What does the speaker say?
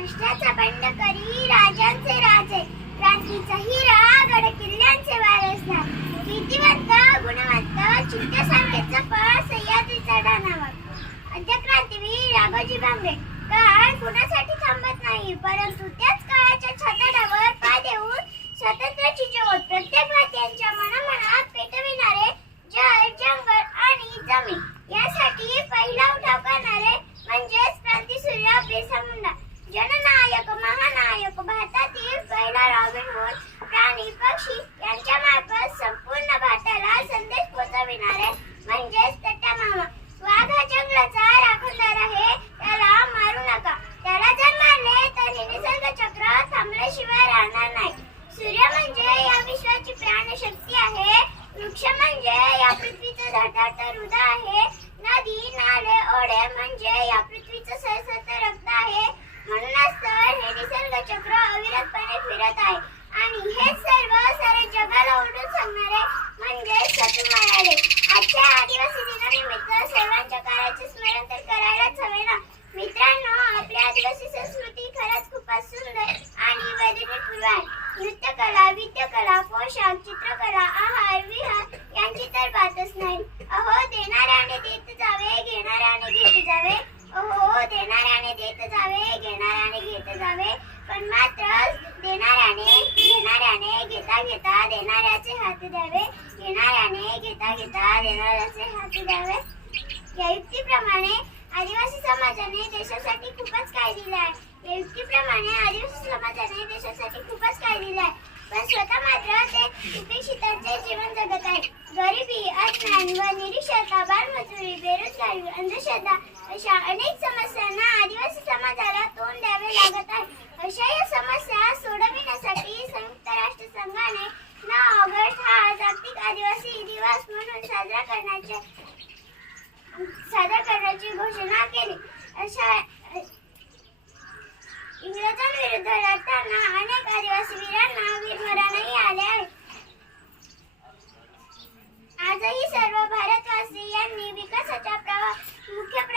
राष्ट्राचा बंड करी राजांचे राजे. क्रांतीचा हिरा गड किल्ल्यांचे वारसदार कीर्तिवंत गुणवंत चित्तसारखे फळ सह्याद्रीचा डानावर अंत्यक्रांतीवीर राघोजी भांबरे काळ कुणासाठी थांबत नाही परंतु त्याच काळात पृथ्वीचं हृदय आहे. नदी नाले ओढे म्हणजे या पृथ्वीचं सरसरत रक्त आहे. म्हणूनच तर हे निसर्ग चक्र अविरतपणे फिरत आहे. आणि हे सर्व सारे जगाला ओढून सांगणारे म्हणजे सतुमायाडे आजच्या आदिवासी दिनानिमित्त सर्वांच्या कार्याचे स्मरण तर करायलाच हवे ना? मित्रांनो आपली आदिवासी संस्कृती खरंच खूपच सुंदर आणि वैविध्यपूर्ण आहे. नृत्यकला विद्यकला पोशाख चित्र आहार विहार यांची तर बातच नाही अहो देणाऱ्याने देत जावे घेणाऱ्याने घेत जावे. हो, अहो देणाऱ्याने देत जावे घेणाऱ्याने घेत जावे. पण मात्र देणाऱ्याने घेणाऱ्याने घेता घेता देणाऱ्याचे हात द्यावे. घेणाऱ्याने घेता घेता देणाऱ्याचे हात द्यावे. या युक्तीप्रमाणे आदिवासी समाजाने देशासाठी खूपच काय दिलं आहे. या युक्तीप्रमाणे आदिवासी समाजाने देशासाठी खूपच काय दिलं आहे. पण स्वतः मात्र ते उपेक्षितांचे जीवन जगत आहे गरिबी अज्ञान व निरीक्षरता बेरोजगारी म्हणजे अंधश्रद्धा अशा अनेक समस्यांना आदिवासी समाजाला तोंड द्यावे लागत आहे. अशा या समस्या सोडविण्यासाठी संयुक्त राष्ट्र संघाने नऊ ऑगस्ट हा जागतिक आदिवासी दिवस म्हणून साजरा करण्याचे साजरा करण्याची घोषणा केली. अशा इंग्रजांविरुद्ध लढताना अनेक आदिवासी वीरांना वीरमरणही आले Look at